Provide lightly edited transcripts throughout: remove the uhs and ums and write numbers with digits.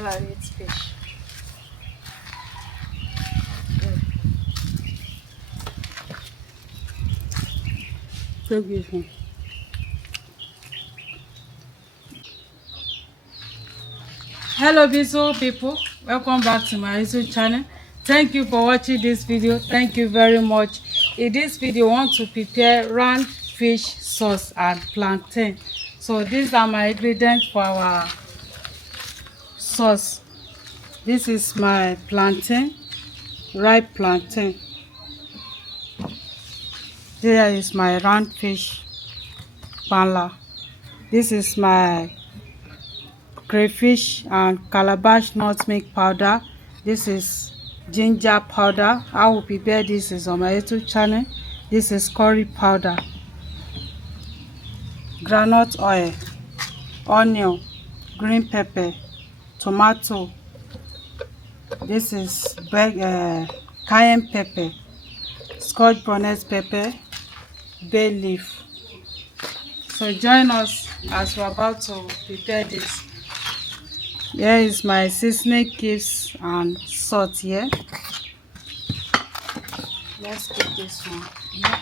Ella eats fish. Take this one. Hello beautiful people, welcome back to my YouTube channel. Thank you for watching this video. Thank you very much. In this video I want to prepare round fish sauce and plantain. So these are my ingredients for our sauce. This is my plantain, ripe plantain. Here is my round fish panla. This is my crayfish and calabash nutmeg powder. This is ginger powder. I will prepare this is on my YouTube channel. This is curry powder, groundnut oil, onion, green pepper, tomato. This is cayenne pepper, scotch bonnet pepper, bay leaf. So join us as we're about to prepare this. Here is my seasoning cubes and salt here. Let's keep this one here.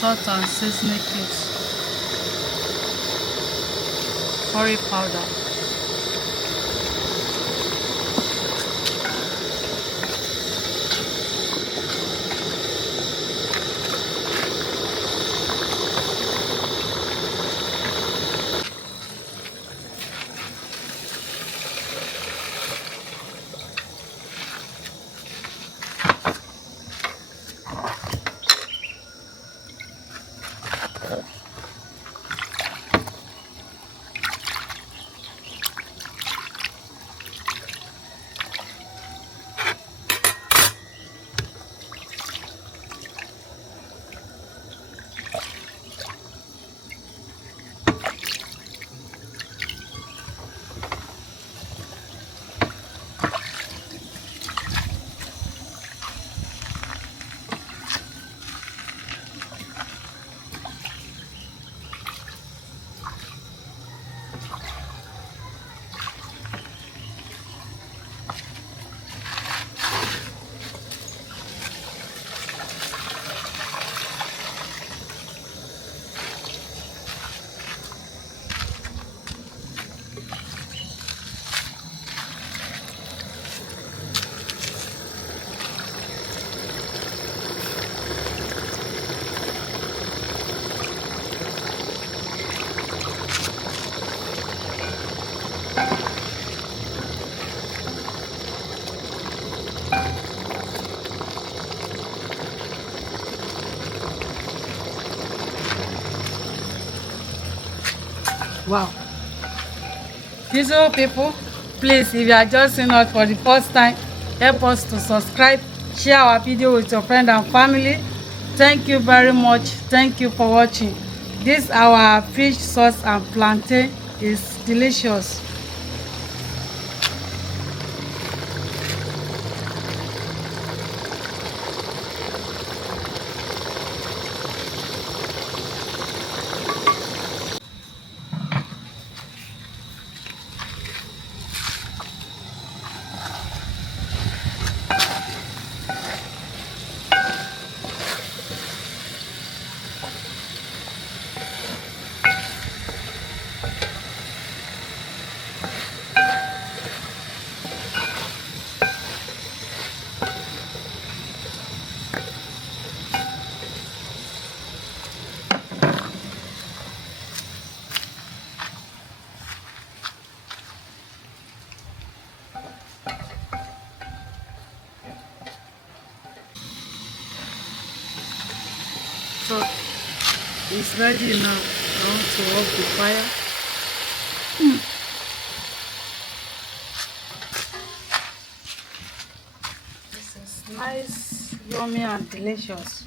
salt and seasoning cubes, curry powder. Wow. Beautiful people, please, if you are just seeing us for the first time, help us to subscribe, share our video with your friend and family. Thank you very much. Thank you for watching. This our fish sauce and plantain is delicious. So it's ready now. I want to off the fire. This is nice, yummy and delicious.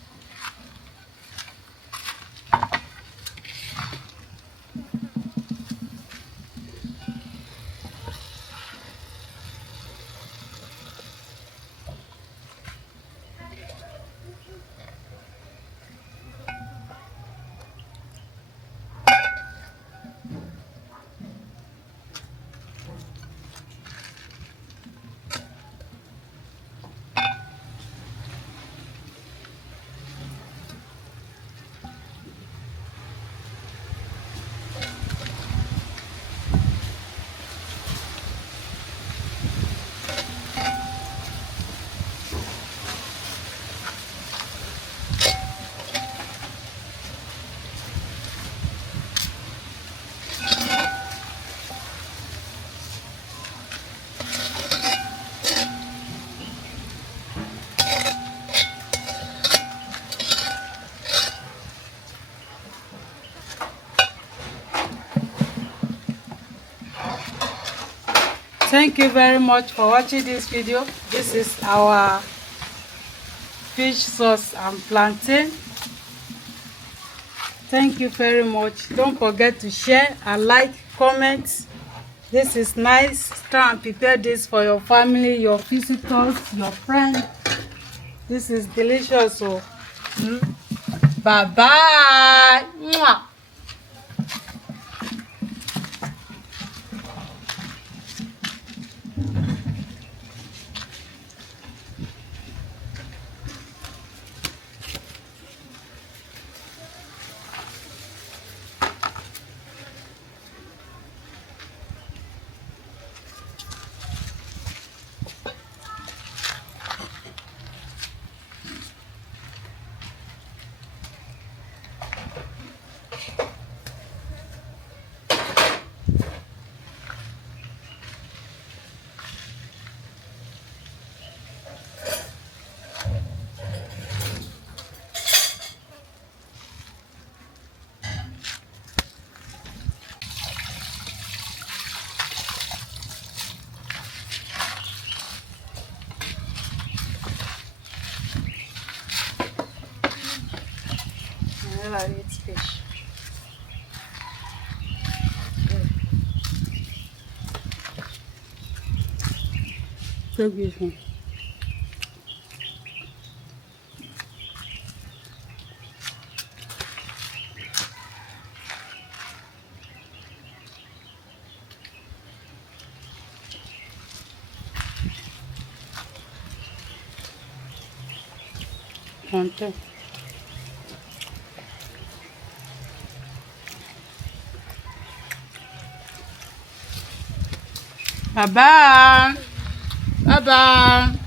Thank you very much for watching this video. This is our fish sauce and plantain. Thank you very much. Don't forget to share and like, comment. This is nice. Try and prepare this for your family, your visitors, your friends. This is delicious. So, bye bye. Mwah. while I eat fish. Take this one. Conte. Bye bye. Bye bye.